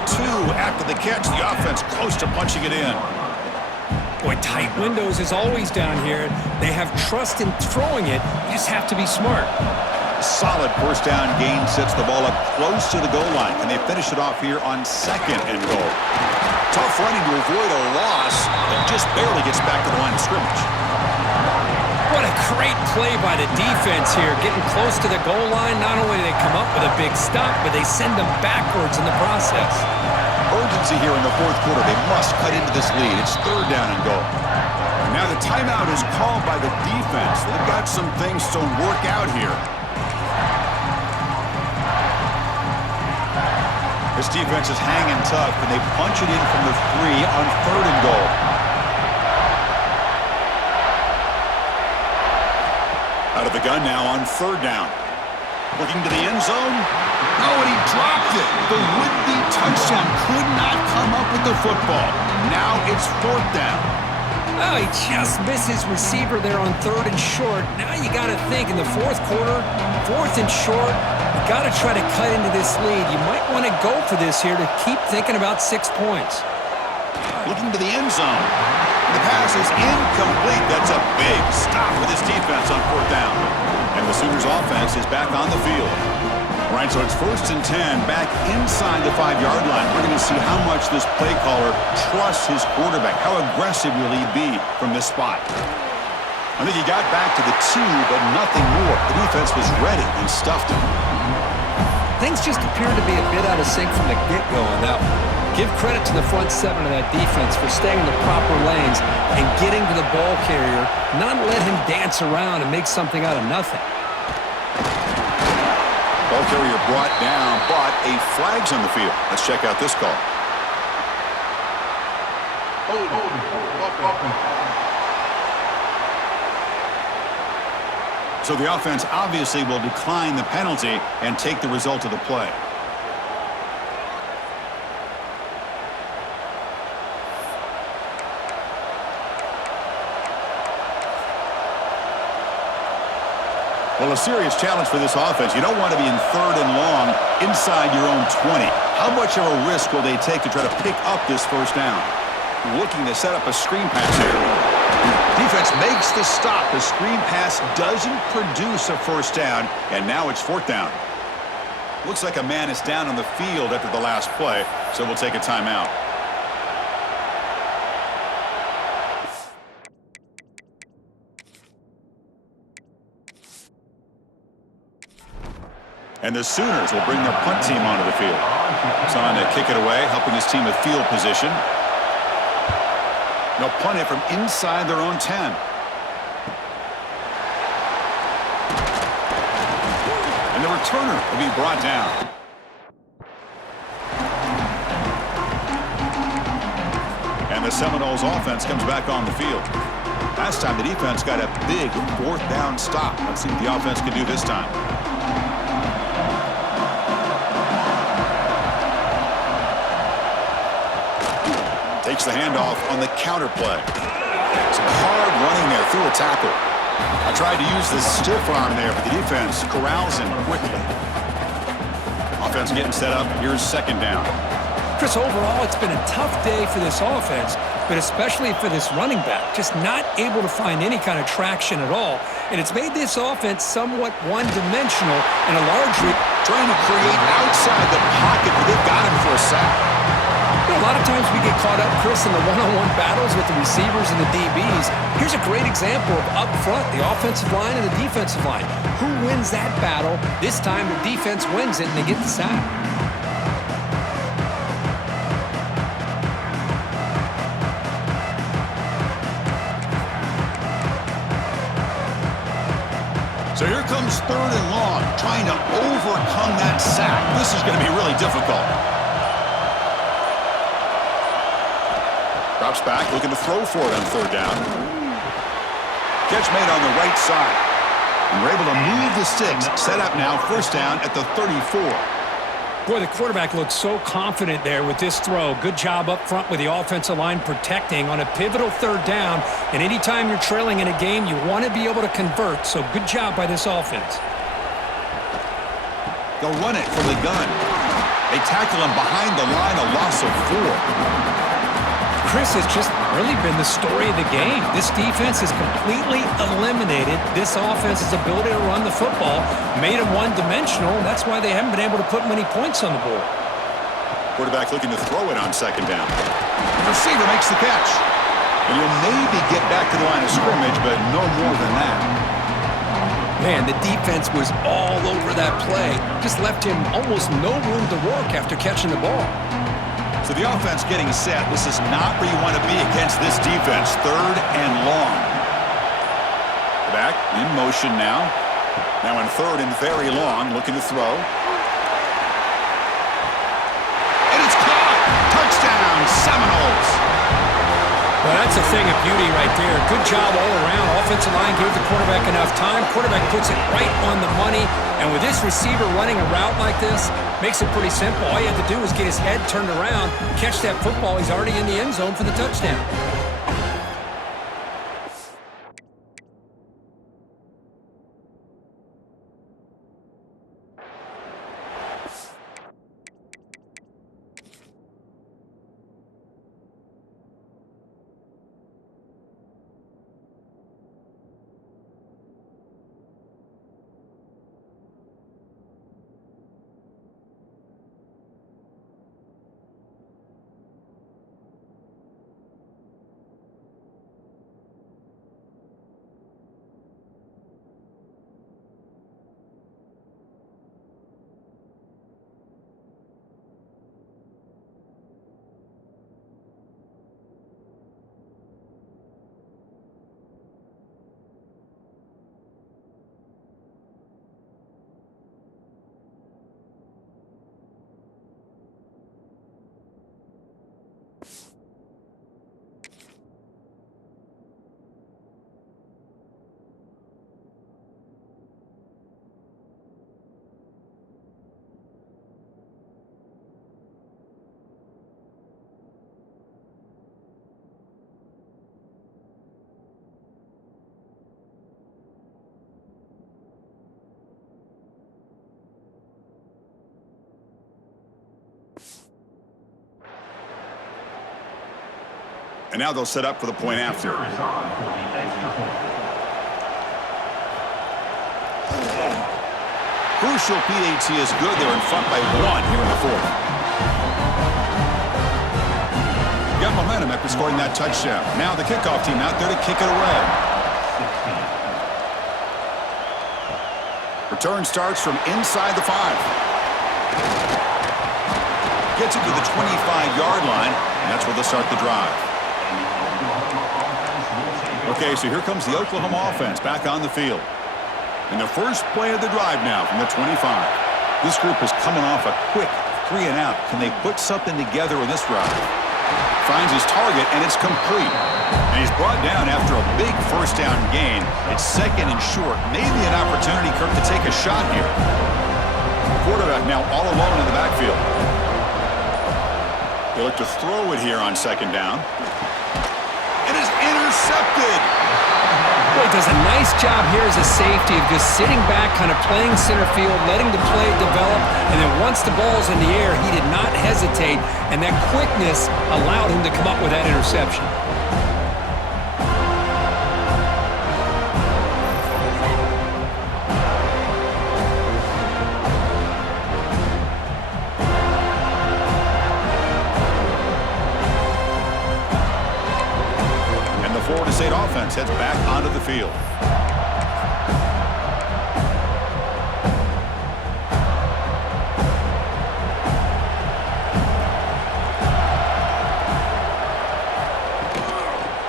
the 2 after the catch. The offense close to punching it in. Boy, tight windows is always down here. They have trust in throwing it. You just have to be smart. Solid first down gain sets the ball up close to the goal line. Can they finish it off here on 2nd and goal? Tough running to avoid a loss, but just barely gets back to the line of scrimmage. What a great play by the defense here. Getting close to the goal line, not only do they come up with a big stop, but they send them backwards in the process. Urgency here in the 4th quarter. They must cut into this lead. It's 3rd down and goal. Now the timeout is called by the defense. They've got some things to work out here. This defense is hanging tough, and they punch it in from the 3 on 3rd and goal. Out of the gun now on 3rd down. Looking to the end zone. Oh, and he dropped it. The would-be touchdown could not come up with the football. Now it's 4th down. Oh, he just missed his receiver there on 3rd and short. Now you got to think in the 4th quarter, 4th and short, you got to try to cut into this lead. You might want to go for this here to keep thinking about 6 points. Looking to the end zone. The pass is incomplete. That's a big stop with his defense on 4th down. And the Sooners offense is back on the field. All right, so it's 1st and 10, back inside the 5-yard line. We're going to see how much this play caller trusts his quarterback. How aggressive will he be from this spot? I think he got back to the 2, but nothing more. The defense was ready and stuffed him. Things just appeared to be a bit out of sync from the get-go on that one. Give credit to the front 7 of that defense for staying in the proper lanes and getting to the ball carrier, not let him dance around and make something out of nothing. Ball carrier brought down, but a flag's on the field. Let's check out this call. So the offense obviously will decline the penalty and take the result of the play. Well, a serious challenge for this offense. You don't want to be in 3rd and long inside your own 20. How much of a risk will they take to try to pick up this 1st down? Looking to set up a screen pass here. Defense makes the stop. The screen pass doesn't produce a 1st down, and now it's 4th down. Looks like a man is down on the field after the last play, so we'll take a timeout. And the Sooners will bring their punt team onto the field. It's on to kick it away, helping his team with field position. They'll punt it from inside their own 10. And the returner will be brought down. And the Seminoles offense comes back on the field. Last time the defense got a big 4th down stop. Let's see what the offense can do this time. Takes the handoff on the counter play. Some hard running there through a tackle. I tried to use the stiff arm there, but the defense corrals him quickly. Offense getting set up. Here's 2nd down. Chris, overall, it's been a tough day for this offense, but especially for this running back. Just not able to find any kind of traction at all. And it's made this offense somewhat one-dimensional and a largely trying to create outside the pocket, but they've got him for a sack. You know, a lot of times we get caught up, Chris, in the one-on-one battles with the receivers and the DBs. Here's a great example of up front, the offensive line and the defensive line. Who wins that battle? This time the defense wins it and they get the sack. So here comes 3rd and long, trying to overcome that sack. This is going to be really difficult. Drops back, looking to throw for it on 3rd down. Catch made on the right side. And we're able to move the sticks. Set up now, 1st down at the 34. Boy, the quarterback looks so confident there with this throw. Good job up front with the offensive line protecting on a pivotal 3rd down. And anytime you're trailing in a game, you want to be able to convert. So good job by this offense. They'll run it from the gun. They tackle him behind the line, a loss of 4. Chris has just really been the story of the game. This defense has completely eliminated this offense's ability to run the football, made them one-dimensional, and that's why they haven't been able to put many points on the board. Quarterback looking to throw it on second down. The receiver makes the catch. And he'll maybe get back to the line of scrimmage, but no more than that. Man, the defense was all over that play. Just left him almost no room to work after catching the ball. So the offense getting set. This is not where you want to be against this defense. 3rd and long. Back in motion now. Now in 3rd and very long, looking to throw. And it's caught! Touchdown, Seminoles! Well, that's a thing of beauty right there. Good job all around. Offensive line gave the quarterback enough time. Quarterback puts it right on the money. And with this receiver running a route like this, makes it pretty simple. All you have to do is get his head turned around, catch that football. He's already in the end zone for the touchdown. And now they'll set up for the point after. Crucial PAT is good. They're in front by 1 here in the 4th. Got momentum after scoring that touchdown. Now the kickoff team out there to kick it away. Return starts from inside the 5. Gets it to the 25-yard line, and that's where they'll start the drive. Okay, so here comes the Oklahoma offense back on the field. And the first play of the drive now from the 25. This group is coming off a quick 3 and out. Can they put something together in this drive? Finds his target, and it's complete. And he's brought down after a big first down gain. It's 2nd and short. Maybe an opportunity, Kirk, to take a shot here. The quarterback now all alone in the backfield. They look to throw it here on 2nd down. It is intercepted. Boy, does a nice job here as a safety of just sitting back, kind of playing center field, letting the play develop, and then once the ball's in the air, he did not hesitate, and that quickness allowed him to come up with that interception. Florida State offense heads back onto the field.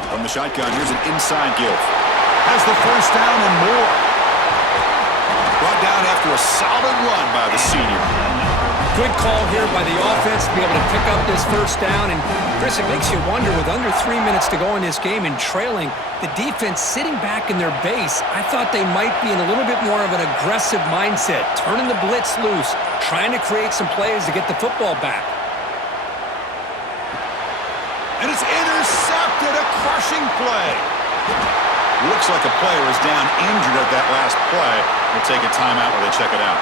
From the shotgun, here's an inside give. Has the first down and more. Brought down after a solid run by the senior. Good call here by the offense to be able to pick up this first down. And, Chris, it makes you wonder, with under 3 minutes to go in this game and trailing, the defense sitting back in their base, I thought they might be in a little bit more of an aggressive mindset, turning the blitz loose, trying to create some plays to get the football back. And it's intercepted, a crushing play. Looks like a player is down injured at that last play. We'll take a timeout while they check it out.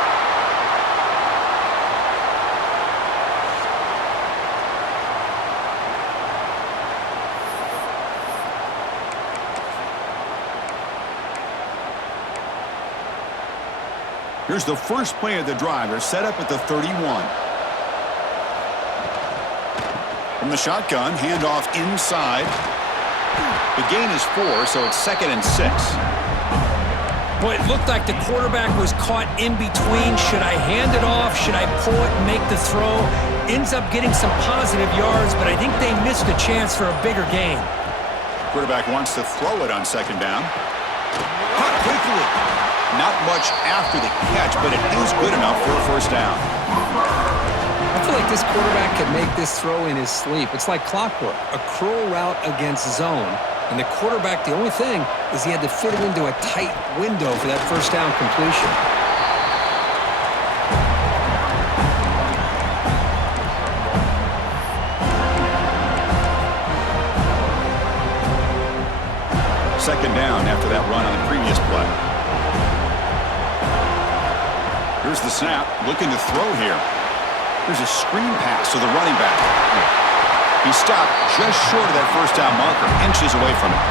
Here's the first play of the drive. They're set up at the 31. From the shotgun, handoff inside. The gain is 4, so it's 2nd and 6. Boy, it looked like the quarterback was caught in between. Should I hand it off? Should I pull it and make the throw? Ends up getting some positive yards, but I think they missed a chance for a bigger gain. Quarterback wants to throw it on 2nd down. Caught quickly. Not much after the catch, but it is good enough for a 1st down. I feel like this quarterback could make this throw in his sleep. It's like clockwork, a curl route against zone. And the quarterback, the only thing is he had to fit it into a tight window for that 1st down completion. Second down after that run on the previous play. Here's the snap, looking to throw here. There's a screen pass to the running back. He stopped just short of that 1st down marker, inches away from it.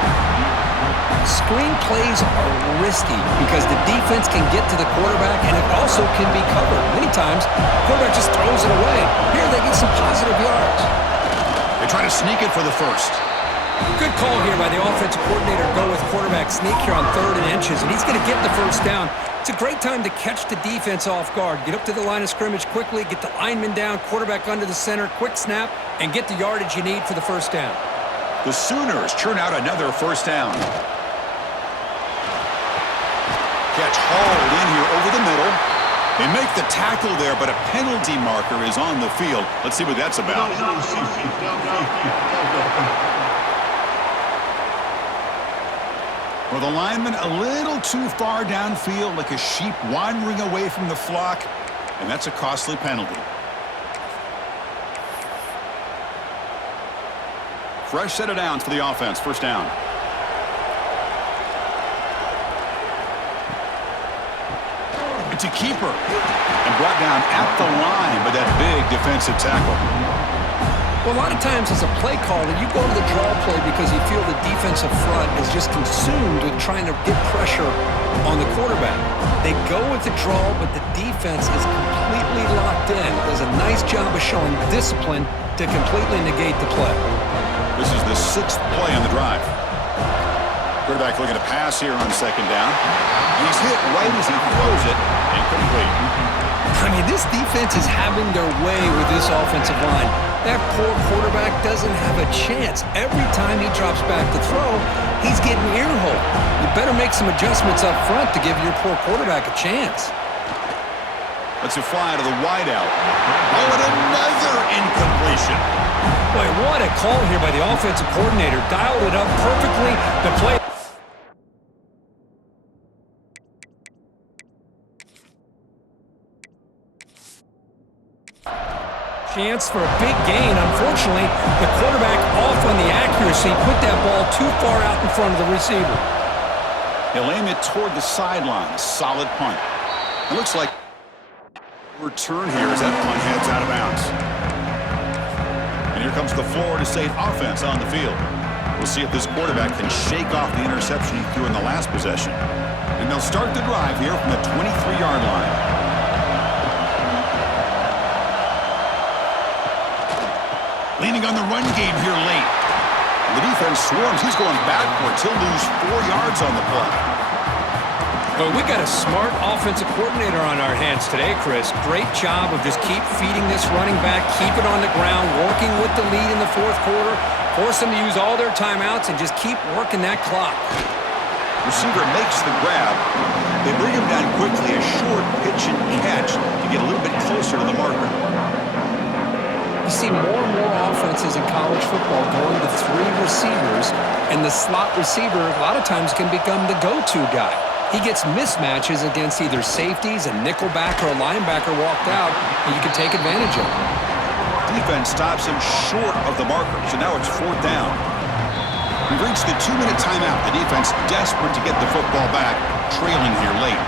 Screen plays are risky because the defense can get to the quarterback and it also can be covered. Many times, the quarterback just throws it away. Here they get some positive yards. They try to sneak it for the 1st. Good call here by the offensive coordinator. Go with quarterback sneak here on 3rd and inches, and he's going to get the 1st down. It's a great time to catch the defense off guard. Get up to the line of scrimmage quickly, get the lineman down, quarterback under the center, quick snap, and get the yardage you need for the 1st down. The Sooners churn out another 1st down. Catch hauled in here over the middle. They make the tackle there, but a penalty marker is on the field. Let's see what that's about. Well, the lineman a little too far downfield, like a sheep wandering away from the flock, and that's a costly penalty. Fresh set of downs for the offense. 1st down. It's a keeper, and brought down at the line by that big defensive tackle. Well, a lot of times as a play caller, you go to the draw play because you feel the defensive front is just consumed with trying to get pressure on the quarterback. They go with the draw, but the defense is completely locked in. Does a nice job of showing discipline to completely negate the play. This is the 6th play on the drive. Quarterback looking to pass here on 2nd down. He's hit right as he throws it, incomplete. I mean, this defense is having their way with this offensive line. That poor quarterback doesn't have a chance. Every time he drops back to throw, he's getting ear-hole. You better make some adjustments up front to give your poor quarterback a chance. Let's a fly to the wideout. Oh, and another incompletion. Boy, what a call here by the offensive coordinator. Dialed it up perfectly. The play. Chance for a big gain. Unfortunately, the quarterback off on the accuracy, put that ball too far out in front of the receiver. He'll aim it toward the sideline. A solid punt. It looks like return here as that punt heads out of bounds. And here comes the Florida State offense on the field. We'll see if this quarterback can shake off the interception he threw in the last possession. And they'll start the drive here from the 23-yard line. Leaning on the run game here late. The defense swarms. He's going backwards. He'll lose 4 yards on the play. Well, we got a smart offensive coordinator on our hands today, Chris. Great job of just keep feeding this running back, keep it on the ground, working with the lead in the 4th quarter, force them to use all their timeouts, and just keep working that clock. Receiver makes the grab. They bring him down quickly, a short pitch and catch to get a little bit closer to the marker. You see more and more offenses in college football going to 3 receivers, and the slot receiver a lot of times can become the go-to guy. He gets mismatches against either safeties, a nickelback, or a linebacker walked out, and you can take advantage of it. Defense stops him short of the marker, so now it's 4th down. We've reached the 2-minute timeout. The defense desperate to get the football back, trailing here late.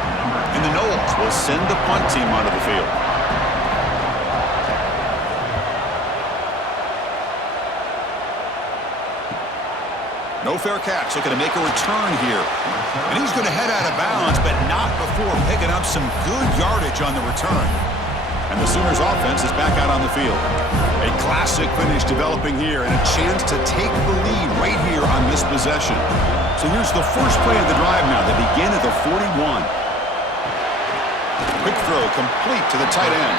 And the Noles will send the punt team onto the field. No fair catch. Looking to make a return here. And he's going to head out of bounds, but not before picking up some good yardage on the return. And the Sooners offense is back out on the field. A classic finish developing here and a chance to take the lead right here on this possession. So here's the first play of the drive now. They begin at the 41. Quick throw complete to the tight end.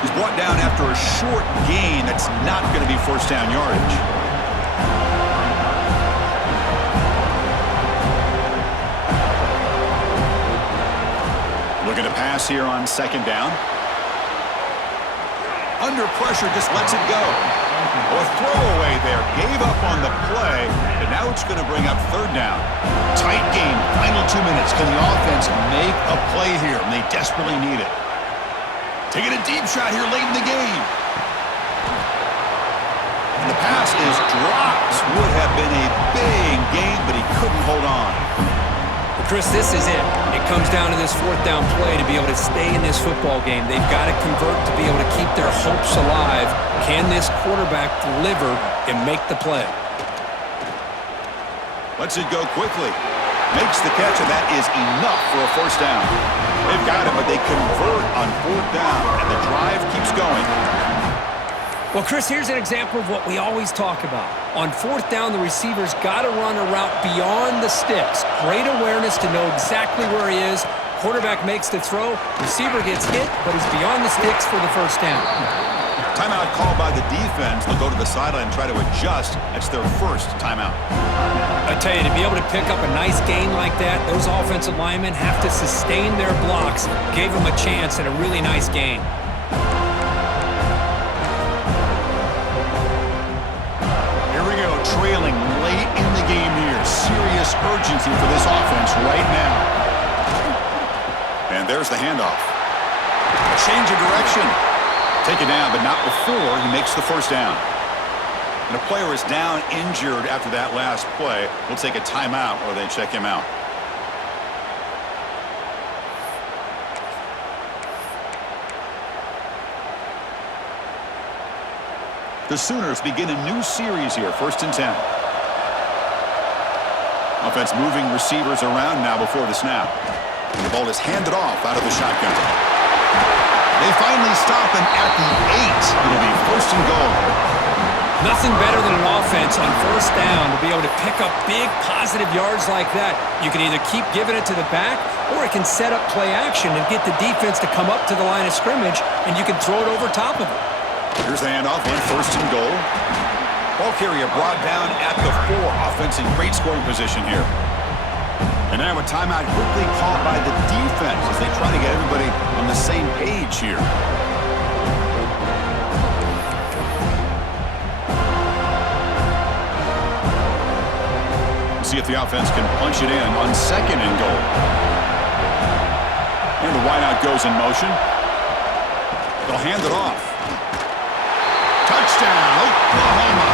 He's brought down after a short gain that's not going to be first down yardage. Looking to pass here on second down. Under pressure, just lets it go. A throwaway there. Gave up on the play, and now it's going to bring up third down. Tight game. Final 2 minutes. Can the offense make a play here? And they desperately need it. Taking a deep shot here late in the game. And the pass is dropped. Would have been a big game, but he couldn't hold on. Well, Chris, this is it. It comes down to this fourth down play to be able to stay in this football game. They've got to convert to be able to keep their hopes alive. Can this quarterback deliver and make the play? Lets it go quickly. Makes the catch, and that is enough for a first down. They've got it, but they convert on fourth down, and the drive keeps going. Well, Chris, here's an example of what we always talk about. On fourth down, the receiver's got to run a route beyond the sticks. Great awareness to know exactly where he is. Quarterback makes the throw. Receiver gets hit, but he's beyond the sticks for the first down. Timeout called by the defense. They'll go to the sideline and try to adjust. That's their first timeout. I tell you, to be able to pick up a nice gain like that, those offensive linemen have to sustain their blocks. Gave them a chance at a really nice gain. Here we go, trailing late in the game here. Serious urgency for this offense right now. And there's the handoff. A change of direction. Take it down, but not before he makes the first down. And a player is down injured after that last play. We'll take a timeout or they check him out. The Sooners begin a new series here, 1st and 10. Offense moving receivers around now before the snap. And the ball is handed off out of the shotgun. They finally stop him at the 8. It'll be 1st and goal. Nothing better than an offense on first down to be able to pick up big positive yards like that. You can either keep giving it to the back, or it can set up play action and get the defense to come up to the line of scrimmage, and you can throw it over top of it. Here's the handoff, 1st and goal. Ball carrier brought down at the 4. Offense in great scoring position here. And now a timeout quickly called by the defense as they try to get everybody on the same page here. See if the offense can punch it in on 2nd and goal. And the wideout goes in motion. They'll hand it off. Touchdown, Oklahoma.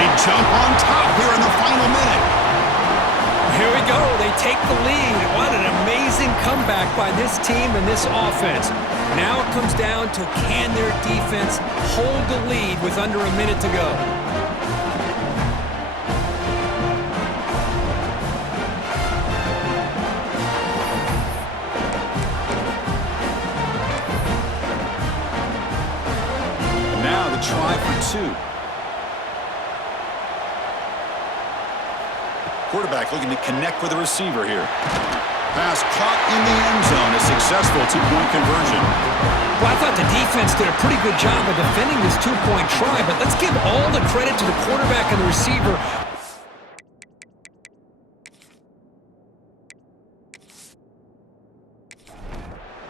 They jump on top here in the final minute. Here we go. They take the lead. What an amazing comeback by this team and this offense. Now it comes down to, can their defense hold the lead with under a minute to go? Now the try for 2. Quarterback looking to connect with the receiver here. Pass caught in the end zone. A successful 2-point conversion. Well, I thought the defense did a pretty good job of defending this 2-point try, but let's give all the credit to the quarterback and the receiver.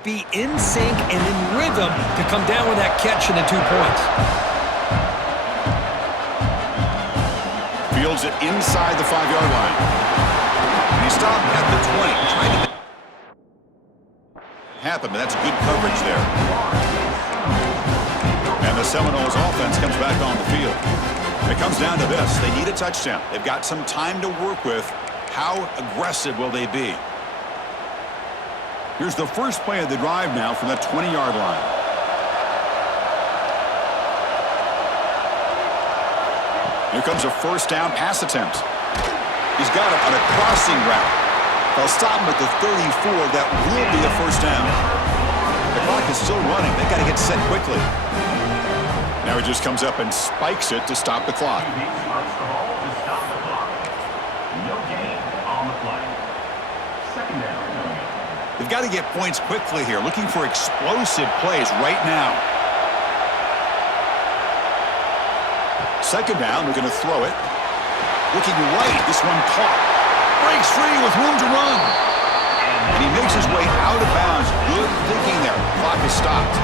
Be in sync and in rhythm to come down with that catch and the 2 points. Fields it inside the 5-yard line. And he stopped at the 20. Trying to happen, but that's good coverage there. And the Seminoles offense comes back on the field. It comes down to this. They need a touchdown. They've got some time to work with. How aggressive will they be? Here's the first play of the drive now from the 20-yard line. Here comes a first down pass attempt. He's got him on a crossing route. They'll stop him at the 34. That will be a first down. The clock is still running. They've got to get set quickly. Now he just comes up and spikes it to stop the clock. They've got to get points quickly here, looking for explosive plays right now. Second down, they're going to throw it. Looking right, this one caught. Breaks free with room to run. And he makes his way out of bounds. Good thinking there. The clock is stopped.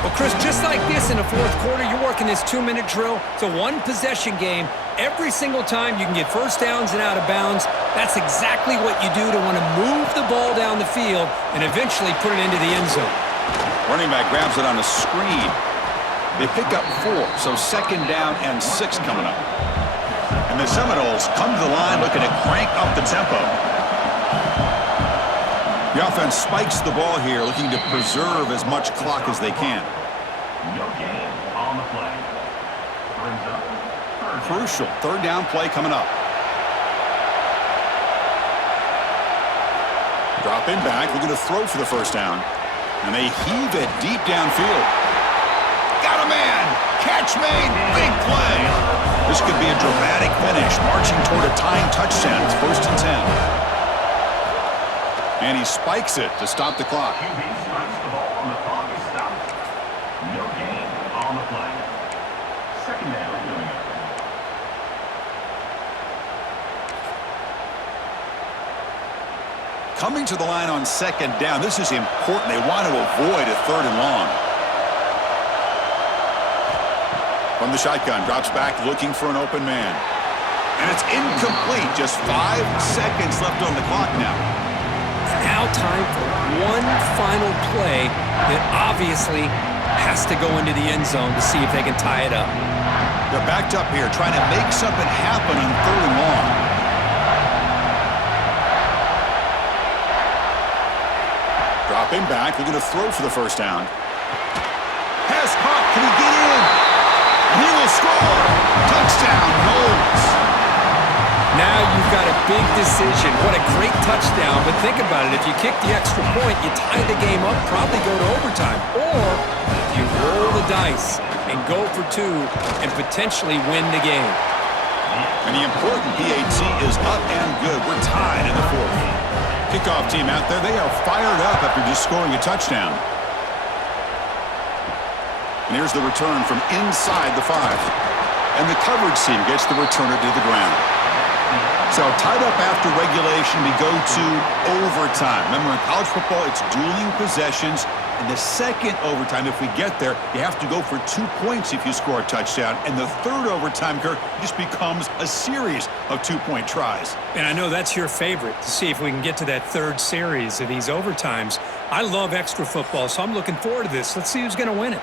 Well, Chris, just like this in the fourth quarter, you're working this 2-minute drill. It's a one-possession game. Every single time you can get first downs and out of bounds. That's exactly what you do to want to move the ball down the field and eventually put it into the end zone. Running back grabs it on a screen. They pick up 4, so second down and 6 coming up. And the Seminoles come to the line looking to crank up the tempo. The offense spikes the ball here, looking to preserve as much clock as they can. No gain on the play. Brings up Crucial third down play coming up. Drop in back, looking to throw for the first down. And they heave it deep downfield. Got a man! Catch made! Big play! This could be a dramatic finish, marching toward a tying touchdown. It's 1st and 10. And he spikes it to stop the clock. QB strikes the ball on the clock is stopped. No gain on the play. Second down. Coming to the line on second down. This is important. They want to avoid a 3rd and long. From the shotgun, drops back looking for an open man. And it's incomplete. Just 5 seconds left on the clock now. Now time for one final play that obviously has to go into the end zone to see if they can tie it up. They're backed up here trying to make something happen on 3rd and long. Dropping back, they're going to throw for the first down. Pass caught, can he get in? And he will score! Touchdown, Knowles! Now you've got a big decision. What a great touchdown, but think about it. If you kick the extra point, you tie the game up, probably go to overtime. Or you roll the dice and go for 2 and potentially win the game. And the important PAT is up and good. We're tied in the 4th. Kickoff team out there, they are fired up after just scoring a touchdown. And here's the return from inside the 5. And the coverage team gets the returner to the ground. So tied up after regulation, we go to overtime. Remember, in college football, it's dueling possessions. In the second overtime, if we get there, you have to go for 2 points if you score a touchdown. And the third overtime, Kirk, just becomes a series of 2-point tries. And I know that's your favorite, to see if we can get to that 3rd series of these overtimes. I love extra football, so I'm looking forward to this. Let's see who's going to win it.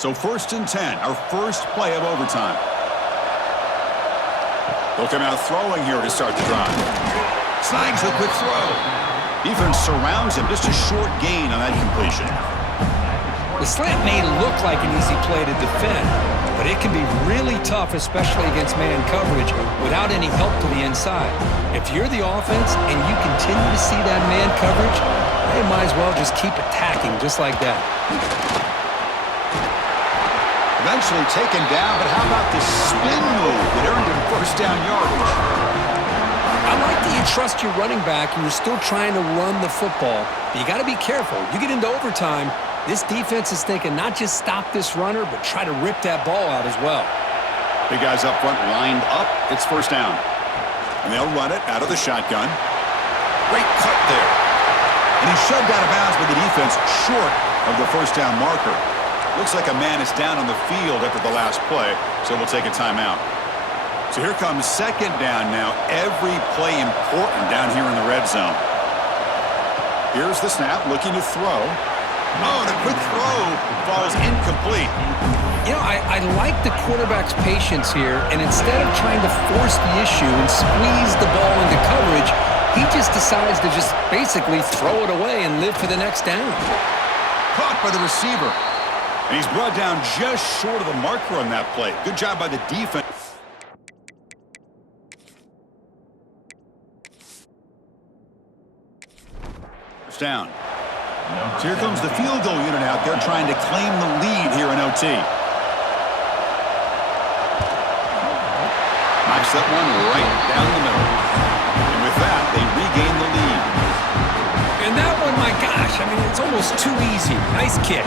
So 1st and 10, our first play of overtime. They'll come out throwing here to start the drive. Snags the quick throw. Defense surrounds him, just a short gain on that completion. The slant may look like an easy play to defend, but it can be really tough, especially against man coverage, without any help to the inside. If you're the offense and you continue to see that man coverage, they might as well just keep attacking just like that. Eventually taken down, but how about the spin move that earned him first down yardage? I like that you trust your running back and you're still trying to run the football, but you got to be careful. You get into overtime, this defense is thinking not just stop this runner, but try to rip that ball out as well. Big guys up front lined up. It's first down. And they'll run it out of the shotgun. Great cut there. And he's shoved out of bounds by the defense short of the first down marker. Looks like a man is down on the field after the last play, so we'll take a timeout. So here comes second down now. Every play important down here in the red zone. Here's the snap, looking to throw. Oh, and a quick throw falls incomplete. You know, I like the quarterback's patience here, and instead of trying to force the issue and squeeze the ball into coverage, he just decides to just basically throw it away and live for the next down. Caught by the receiver. And he's brought down just short of the marker on that play. Good job by the defense. First down. So here comes the field goal unit out there trying to claim the lead here in OT. Knocks that one right down the middle. And with that, they regain the lead. And that one, my gosh, I mean, it's almost too easy. Nice kick.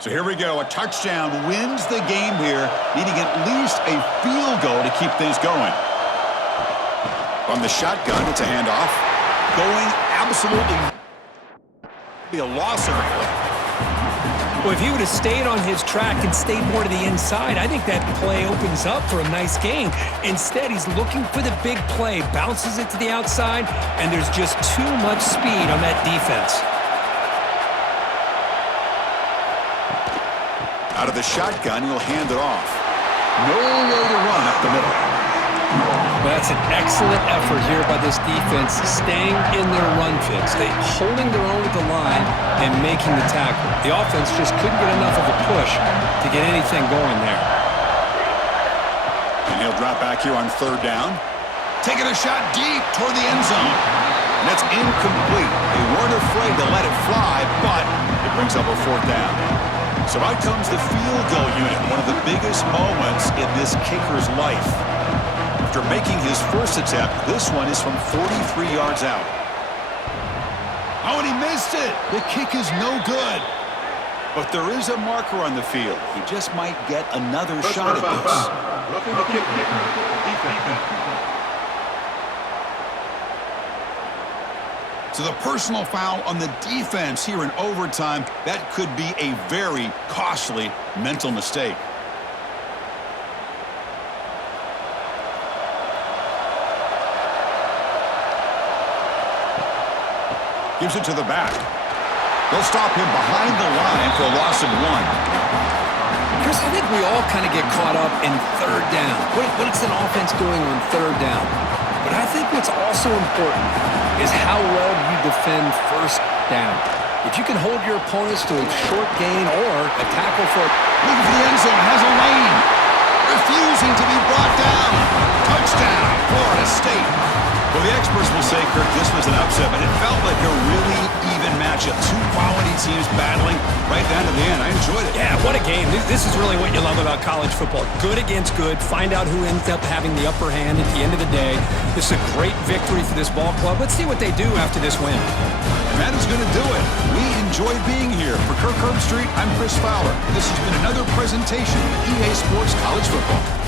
So here we go. A touchdown wins the game here, needing at least a field goal to keep things going. From the shotgun, it's a handoff. Going absolutely be a loss of a play. Well, if he would have stayed on his track and stayed more to the inside, I think that play opens up for a nice gain. Instead, he's looking for the big play, bounces it to the outside, and there's just too much speed on that defense. Out of the shotgun, he'll hand it off. Nowhere to run up the middle. Well, that's an excellent effort here by this defense, staying in their run fits. They holding their own at the line and making the tackle. The offense just couldn't get enough of a push to get anything going there. And he'll drop back here on third down. Taking a shot deep toward the end zone. And that's incomplete. They weren't afraid to let it fly, but it brings up a fourth down. So out comes the field goal unit, one of the biggest moments in this kicker's life. After making his first attempt, this one is from 43 yards out. Oh, and he missed it. The kick is no good. But there is a marker on the field. He just might get another shot at this. Looking to kick defense. So the personal foul on the defense here in overtime, that could be a very costly mental mistake. Gives it to the back. They'll stop him behind the line for a loss of one. Chris, I think we all kind of get caught up in third down. What's an offense doing on third down? But I think what's also important is how well you defend first down. If you can hold your opponents to a short gain or a tackle for Looking for the end zone, has a lane. Refusing to be brought down. Touchdown, Florida State. Well, the experts will say, Kirk, this was an upset, but it felt like a really even matchup. Two quality teams battling right down to the end. I enjoyed it. Yeah, what a game. This is really what you love about college football. Good against good. Find out who ends up having the upper hand at the end of the day. This is a great victory for this ball club. Let's see what they do after this win. And that is going to do it. We enjoyed being here. For Kirk Herbstreit, I'm Chris Fowler. This has been another presentation of EA Sports College Football.